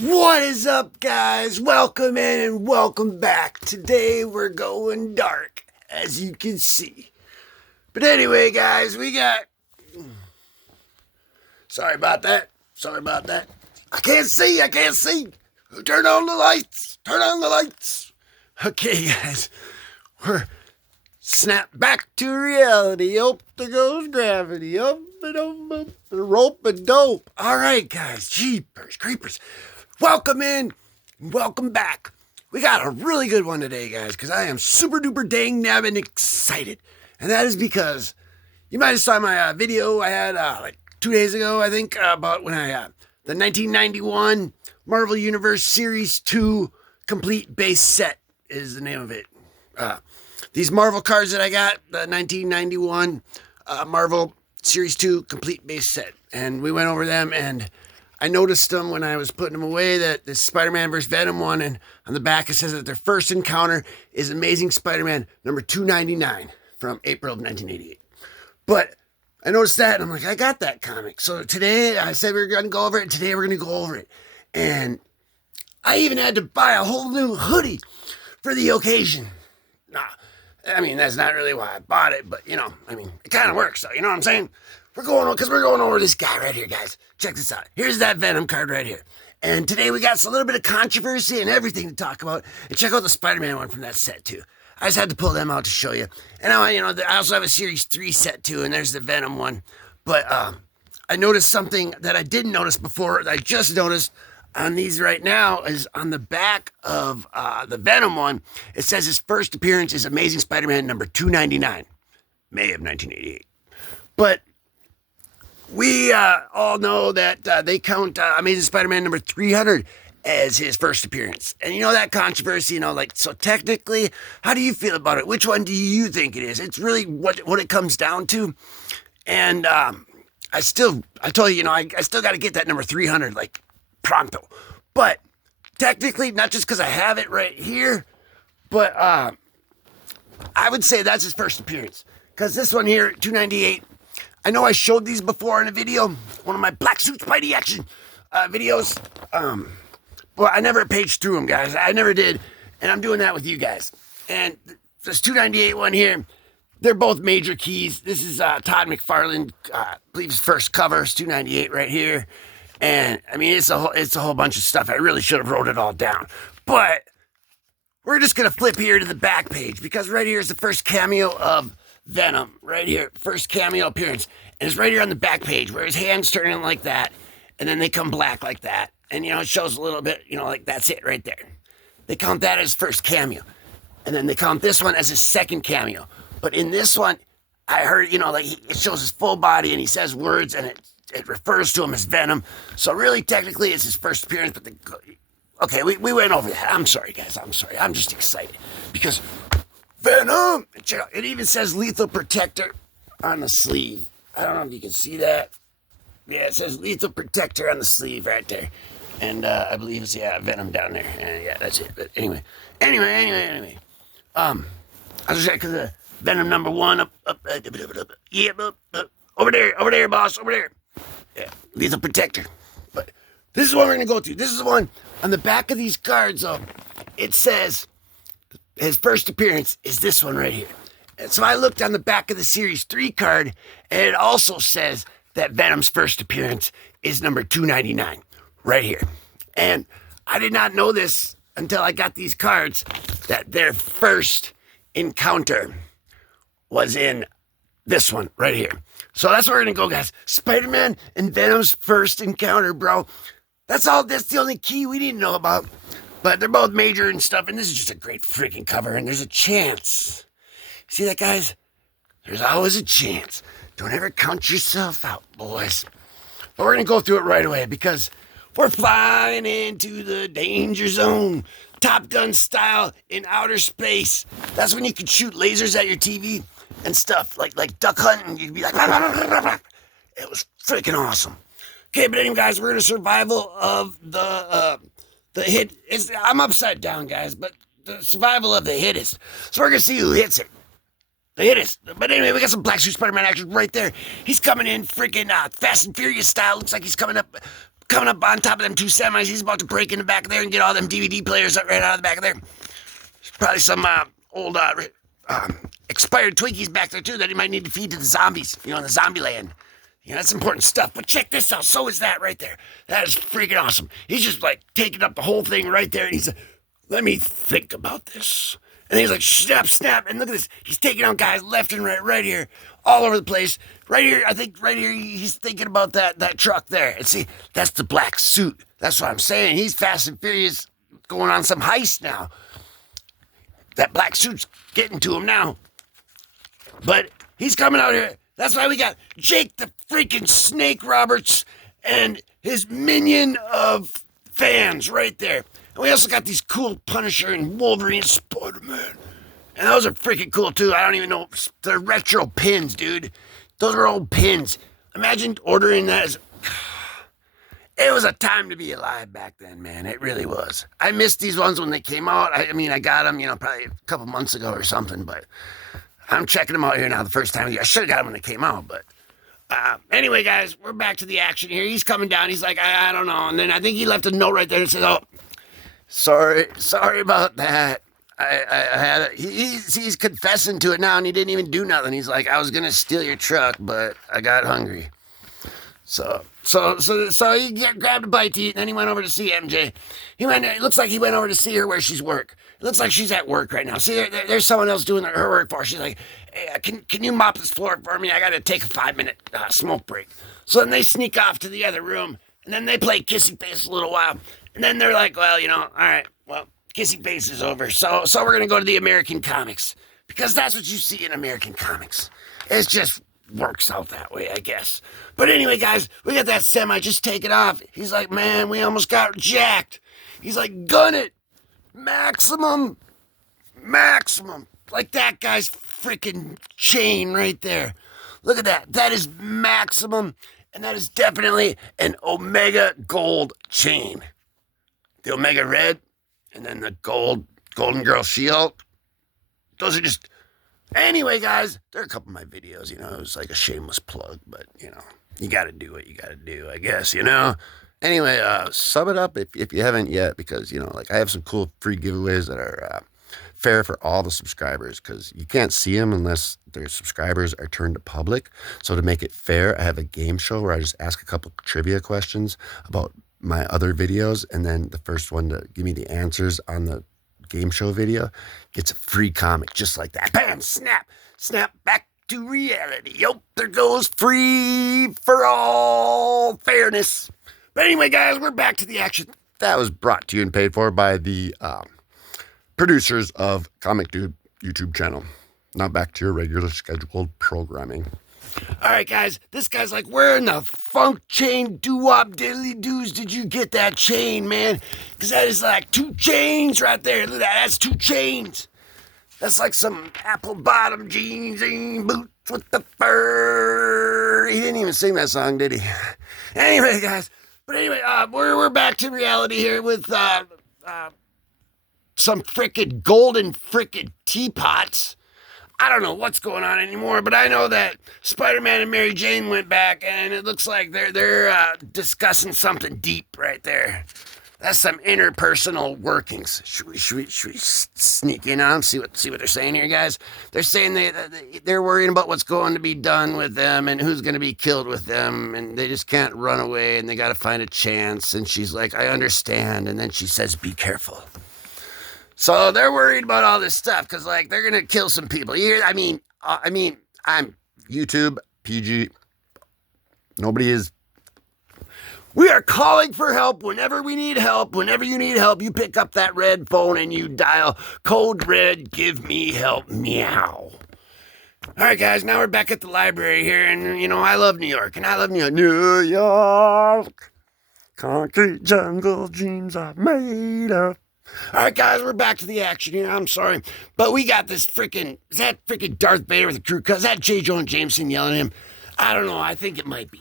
What is up, guys? Welcome in and welcome back. Today we're going dark, as you can see. But anyway, guys, we got... Sorry about that. I can't see. Turn on the lights. Okay, guys. We're snap back to reality. Up there goes gravity. Up and up, the rope and dope. All right, guys. Jeepers creepers. Welcome in. Welcome back. We got a really good one today, guys, because I am super duper dang nabbing excited. And that is because you might have saw my video I had like 2 days ago, I think, about when I the 1991 Marvel Universe Series 2 complete base set is the name of it. These Marvel cards that I got, the 1991 Marvel Series 2 complete base set. And we went over them, and I noticed them when I was putting them away, that this Spider-Man vs. Venom one, and on the back it says that their first encounter is Amazing Spider-Man number 299 from April of 1988. But I noticed that, and I'm like, I got that comic. So today, I said we were going to go over it, and today we're going to go over it. And I even had to buy a whole new hoodie for the occasion. Nah, I mean, that's not really why I bought it, but, you know, I mean, it kind of works, though, you know what I'm saying? We're going over this guy right here, guys. Check this out. Here's that Venom card right here. And today we got a little bit of controversy and everything to talk about. And check out the Spider-Man one from that set, too. I just had to pull them out to show you. And I also have a Series 3 set, too, and there's the Venom one. But I noticed something that I didn't notice before, that I just noticed on these right now, is on the back of the Venom one, it says his first appearance is Amazing Spider-Man number 299, May of 1988. But we all know that they count Amazing Spider-Man number 300 as his first appearance. And you know that controversy, so technically, how do you feel about it? Which one do you think it is? It's really what it comes down to. And I told you, I still got to get that number 300, like, pronto. But technically, not just because I have it right here, but I would say that's his first appearance. Because this one here, 298, I know I showed these before in a video, one of my Black Suit Spidey action videos. But I never paged through them, guys. I never did. And I'm doing that with you guys. And this 298 one here, they're both major keys. This is Todd McFarlane, I believe his first cover is 298 right here. And I mean, it's a whole bunch of stuff. I really should have wrote it all down. But we're just going to flip here to the back page, because right here is the first cameo of Venom. Right here, first cameo appearance. And it's right here on the back page where his hands turn in like that. And then they come black like that. And, it shows a little bit, like that's it right there. They count that as first cameo. And then they count this one as his second cameo. But in this one, I heard, it shows his full body and he says words and it refers to him as Venom. So really, technically, it's his first appearance. But okay, we went over that. I'm sorry, guys. I'm sorry. I'm just excited because Venom. Check out. It even says Lethal Protector on the sleeve. I don't know if you can see that. Yeah, it says Lethal Protector on the sleeve right there. And I believe it's, Venom down there. And yeah, that's it. But anyway. I was just because Venom number 1 up, over there, boss, over there. Yeah, Lethal Protector. But this is what we're going to go to. This is the one on the back of these cards. It says his first appearance is this one right here. And so I looked on the back of the Series 3 card, and it also says that Venom's first appearance is number 299 right here. And I did not know this until I got these cards, that their first encounter was in this one right here. So that's where we're going to go, guys. Spider-Man and Venom's first encounter, bro. That's the only key we need to know about. But they're both major and stuff, and this is just a great freaking cover, and there's a chance. See that, guys? There's always a chance. Don't ever count yourself out, boys. But we're going to go through it right away, because we're flying into the danger zone. Top Gun style in outer space. That's when you can shoot lasers at your TV and stuff, like duck hunting. You'd be like, bah, bah, bah, bah, bah. It was freaking awesome. Okay, but anyway, guys, we're in a survival of the hit. I'm upside down, guys, but the survival of the hittest. So we're going to see who hits it. The hittest. But anyway, we got some Black Suit Spider-Man action right there. He's coming in freaking Fast and Furious style. Looks like he's coming up coming up on top of them two semis. He's about to break in the back of there and get all them DVD players right out of the back of there. There's probably some old expired Twinkies back there too that he might need to feed to the zombies, in the zombie land. That's important stuff. But check this out. So is that right there. That is freaking awesome. He's just like taking up the whole thing right there. And he's like, let me think about this. And he's like, snap, snap. And look at this. He's taking out guys left and right here, all over the place. Right here, I think right here, he's thinking about that truck there. And see, that's the black suit. That's what I'm saying. He's fast and furious going on some heist now. That black suit's getting to him now. But he's coming out here. That's why we got Jake the freaking Snake Roberts and his minion of fans right there. And we also got these cool Punisher and Wolverine and Spider-Man. And those are freaking cool too. I don't even know. They're retro pins, dude. Those are old pins. Imagine ordering that. It was a time to be alive back then, man. It really was. I missed these ones when they came out. I got them, probably a couple months ago or something, but I'm checking them out here now the first time. I should have got them when they came out, but anyway, guys, we're back to the action here. He's coming down. He's like, I don't know. And then I think he left a note right there that says, oh, sorry about that. He's confessing to it now, and he didn't even do nothing. He's like, I was going to steal your truck, but I got hungry. So he grabbed a bite to eat, and then he went over to see MJ. It looks like he went over to see her where she's work. It looks like she's at work right now. See, there's someone else doing her work for her. She's like, hey, can you mop this floor for me? I got to take a 5-minute smoke break. So then they sneak off to the other room, and then they play Kissy Face a little while. And then they're like, well, all right, well, Kissy Face is over. So we're going to go to the American comics, because that's what you see in American comics. It just works out that way, I guess. But anyway, guys, we got that semi. Just take it off. He's like, man, we almost got jacked. He's like, gun it. Maximum. Like that guy's freaking chain right there. Look at that. That is maximum. And that is definitely an Omega gold chain. The Omega red. And then the Golden Girl Shield. Those are just... Anyway, guys, there are a couple of my videos, it was like a shameless plug, but, you got to do what you got to do, I guess, Anyway, sub it up if you haven't yet, because, I have some cool free giveaways that are fair for all the subscribers, because you can't see them unless their subscribers are turned to public. So to make it fair, I have a game show where I just ask a couple trivia questions about my other videos, and then the first one to give me the answers on the game show video gets a free comic just like that. Bam, snap back to reality. Yup, there goes free for all fairness. But anyway, guys, we're back to the action. That was brought to you and paid for by the producers of Comic Dude YouTube channel. Now back to your regular scheduled programming. All right, guys, this guy's like, where in the funk chain doo-wop diddly doos did you get that chain, man? Because that is like 2 chains right there. Look at that. That's 2 chains. That's like some apple bottom jeans and boots with the fur. He didn't even sing that song, did he? Anyway, guys. But anyway, we're back to reality here with some frickin' golden frickin' teapots. I don't know what's going on anymore, but I know that Spider-Man and Mary Jane went back, and it looks like they're discussing something deep right there. That's some interpersonal workings. Should we sneak in on them, see what they're saying here, guys? They're saying they're worrying about what's going to be done with them and who's going to be killed with them, and they just can't run away, and they got to find a chance. And she's like, I understand, and then she says, be careful. So they're worried about all this stuff because, like, they're going to kill some people. I'm YouTube, PG. Nobody is. We are calling for help whenever we need help. Whenever you need help, you pick up that red phone and you dial code red, give me help, meow. All right, guys, now we're back at the library here, and, I love New York, and I love New York. New York, concrete jungle dreams are made of. All right, guys, we're back to the action here. I'm sorry, but we got this is that freaking Darth Vader with the crew? Is that J. Jonah Jameson yelling at him? I don't know. I think it might be.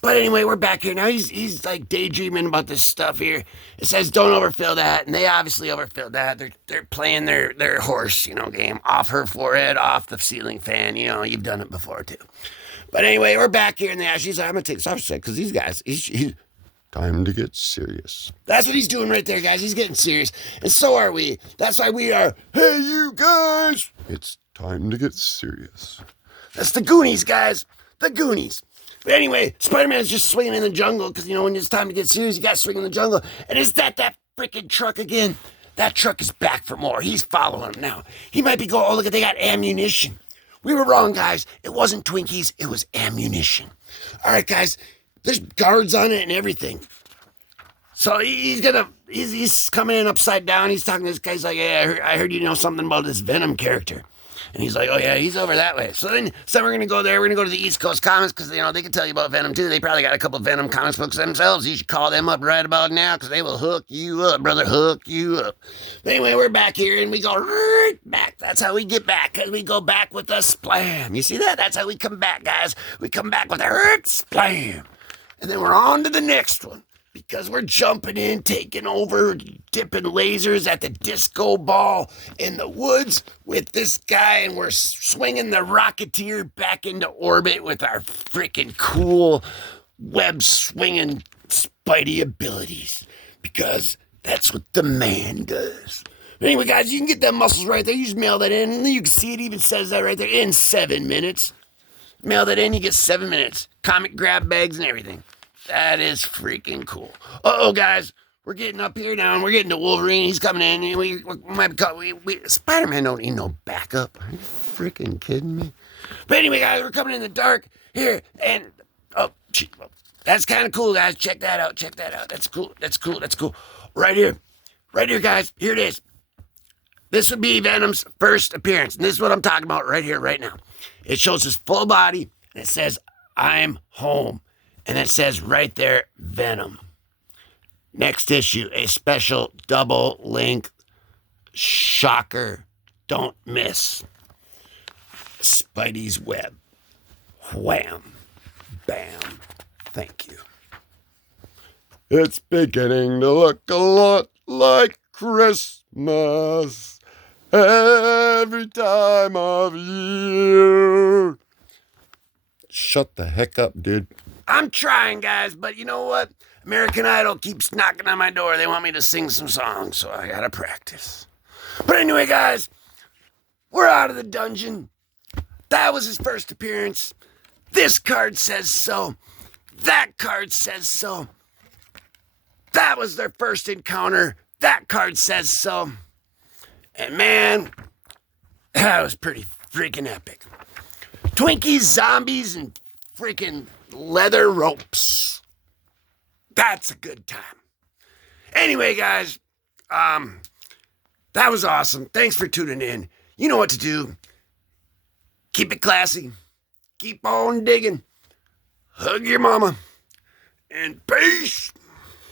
But anyway, we're back here now. He's like daydreaming about this stuff here. It says don't overfill that, and they obviously overfilled that. They're playing their horse, game off her forehead, off the ceiling fan. You've done it before too. But anyway, we're back here in the ash. He's like, I'm gonna take this off because these guys. time to get serious. That's what he's doing right there, guys. He's getting serious. And so are we. That's why we are, hey, you guys. It's time to get serious. That's the Goonies, guys. The Goonies. But anyway, Spider-Man's just swinging in the jungle because, when it's time to get serious, you got to swing in the jungle. And is that freaking truck again? That truck is back for more. He's following him now. He might be going, oh, look at, they got ammunition. We were wrong, guys. It wasn't Twinkies. It was ammunition. All right, guys. There's guards on it and everything. So he's coming in upside down. He's talking to this guy. He's like, yeah, I heard you know something about this Venom character. And he's like, oh, yeah, he's over that way. So then we're going to go there. We're going to go to the East Coast Comics because, they can tell you about Venom, too. They probably got a couple Venom comics books themselves. You should call them up right about now because they will hook you up, brother, hook you up. But anyway, we're back here, and we go right back. That's how we get back, because we go back with a splam. You see that? That's how we come back, guys. We come back with a splam. And then we're on to the next one. Because we're jumping in, taking over, dipping lasers at the disco ball in the woods with this guy, and we're swinging the Rocketeer back into orbit with our freaking cool web-swinging Spidey abilities. Because that's what the man does. But anyway, guys, you can get them muscles right there. You just mail that in, and you can see it even says that right there, in 7 minutes. Mail that in, you get 7 minutes. Comic grab bags and everything. That is freaking cool. Uh-oh, guys. We're getting up here now, and we're getting to Wolverine. He's coming in, and we might be Spider-Man don't need no backup. Are you freaking kidding me? But anyway, guys, we're coming in the dark here, and, that's kind of cool, guys. Check that out. That's cool. Right here, guys. Here it is. This would be Venom's first appearance, and this is what I'm talking about right here, right now. It shows his full body, and it says, I'm home. And it says right there, Venom. Next issue, a special double link shocker. Don't miss. Spidey's web. Wham. Bam. Thank you. It's beginning to look a lot like Christmas every time of year. Shut the heck up, dude. I'm trying, guys, but you know what? American Idol keeps knocking on my door. They want me to sing some songs, so I gotta practice. But anyway, guys, we're out of the dungeon. That was his first appearance. This card says so. That card says so. That was their first encounter. That card says so. And man, that was pretty freaking epic. Twinkies, zombies, and freaking leather ropes. That's a good time. Anyway, guys, that was awesome. Thanks for tuning in. You know what to do. Keep it classy. Keep on digging. Hug your mama. And peace.